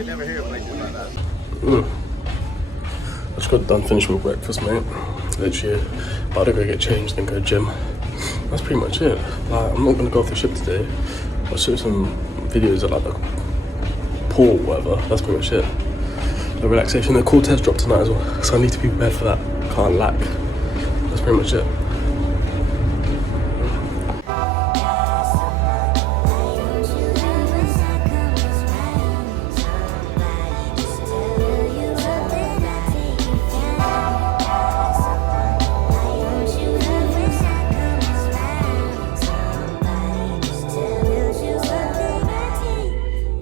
they never hear places like that. I just got done finishing with breakfast, mate. Literally, about to go get changed and go gym. That's pretty much it. Like, I'm not gonna go off the ship today. I'll shoot some videos at like the port or whatever. That's pretty much it. The relaxation. The cool test dropped tonight as well, so I need to be prepared for that. Can't lack. That's pretty much it.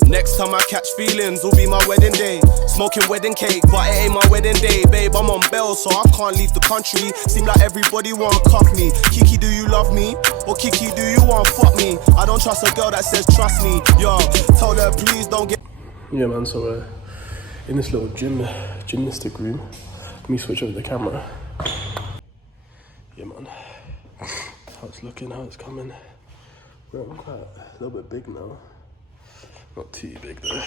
Next time I catch feelings will be my wedding day. Smoking wedding cake, but it ain't my wedding day. Babe, I'm on bail, so I can't leave the country. Seem like everybody want to cuff me. Kiki, do you love me? Or Kiki, do you want to fuck me? I don't trust a girl that says trust me. Yo, tell her please don't get... Yeah, man, so in this little gymnastic room. Let me switch over the camera. Yeah, man. How it's looking, how it's coming. We're quite a little bit big now. Not too big though.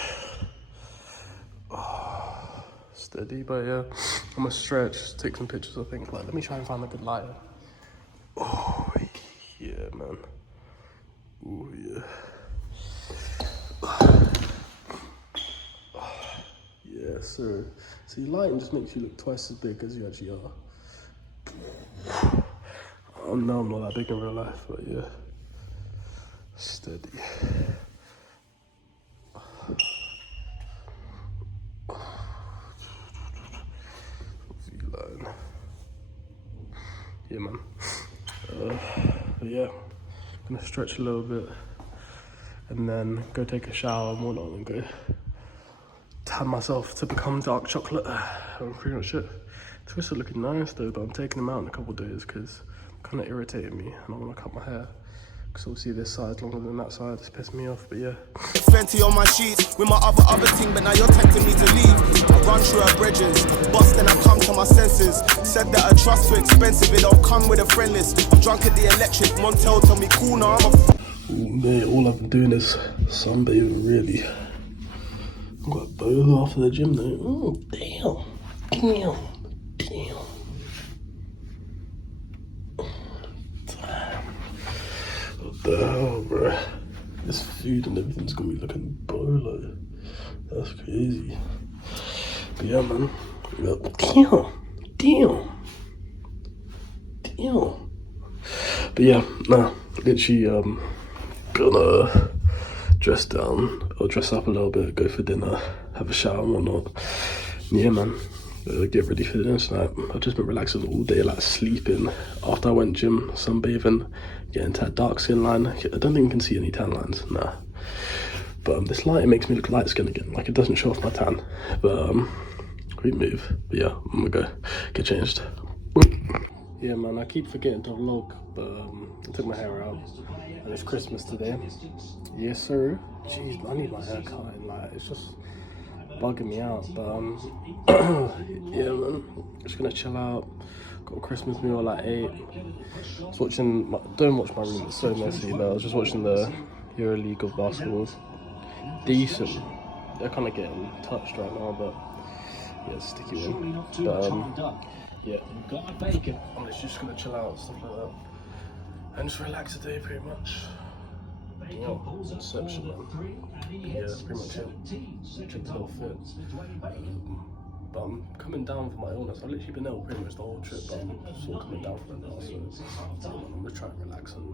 Oh, steady, but yeah. I'm gonna stretch, take some pictures, I think. Like, let me try and find a good lighter. Oh, yeah, man. Oh, yeah. Yeah, sir. See, lighting just makes you look twice as big as you actually are. Oh, no, I'm not that big in real life, but yeah. Steady. Yeah, man. But yeah, I'm gonna stretch a little bit and then go take a shower and whatnot and go tan myself to become dark chocolate. I'm pretty much it. Twists are looking nice though, but I'm taking them out in a couple of days because it's kind of irritating me and I want to cut my hair. Because obviously this side's longer than that side, it's pissed me off, but yeah. Fenty on my sheets with my other thing, but now you're tempting me to leave. I run through her bridges, bust and I come to my senses. Said that a trust too expensive, it don't come with a friend list. I'm drunk at the electric, Montel tell me cool now, I'm a... Mate, all I've been doing is sunbathing, really. I've got a bow after the gym though. Oh, damn. What the hell, bro? This food and everything's gonna be looking bolo. That's crazy. But yeah, man. Damn. But yeah, nah. Literally, gonna dress down or dress up a little bit, go for dinner, have a shower and whatnot. Yeah, man. Get ready for dinner tonight. I've just been relaxing all day, like sleeping. After I went gym, sunbathing, getting to that dark skin line. I don't think you can see any tan lines, nah. But this light, it makes me look light skin again. Like, it doesn't show off my tan. But great move. But yeah, I'm gonna go get changed. Yeah, man, I keep forgetting to vlog, but I took my hair out and it's Christmas today. Yes, sir. Jeez, I need my hair cut. Like, it's just bugging me out, but yeah, man, just gonna chill out. Got a Christmas meal at like 8. I was watching don't watch my room, it's so messy, but I was just watching the Euro League of basketball. Decent. They're kind of getting touched right now, but yeah, sticky one. But yeah, I'm just gonna chill out, stuff like that, and just relax today, pretty much. Yeah, Inception, man. Yeah, that's pretty much it. Checked a little fit. But I'm coming down for my illness. I've literally been ill pretty much the whole trip, but I'm sort of coming down from it now, so I'm gonna try and relax and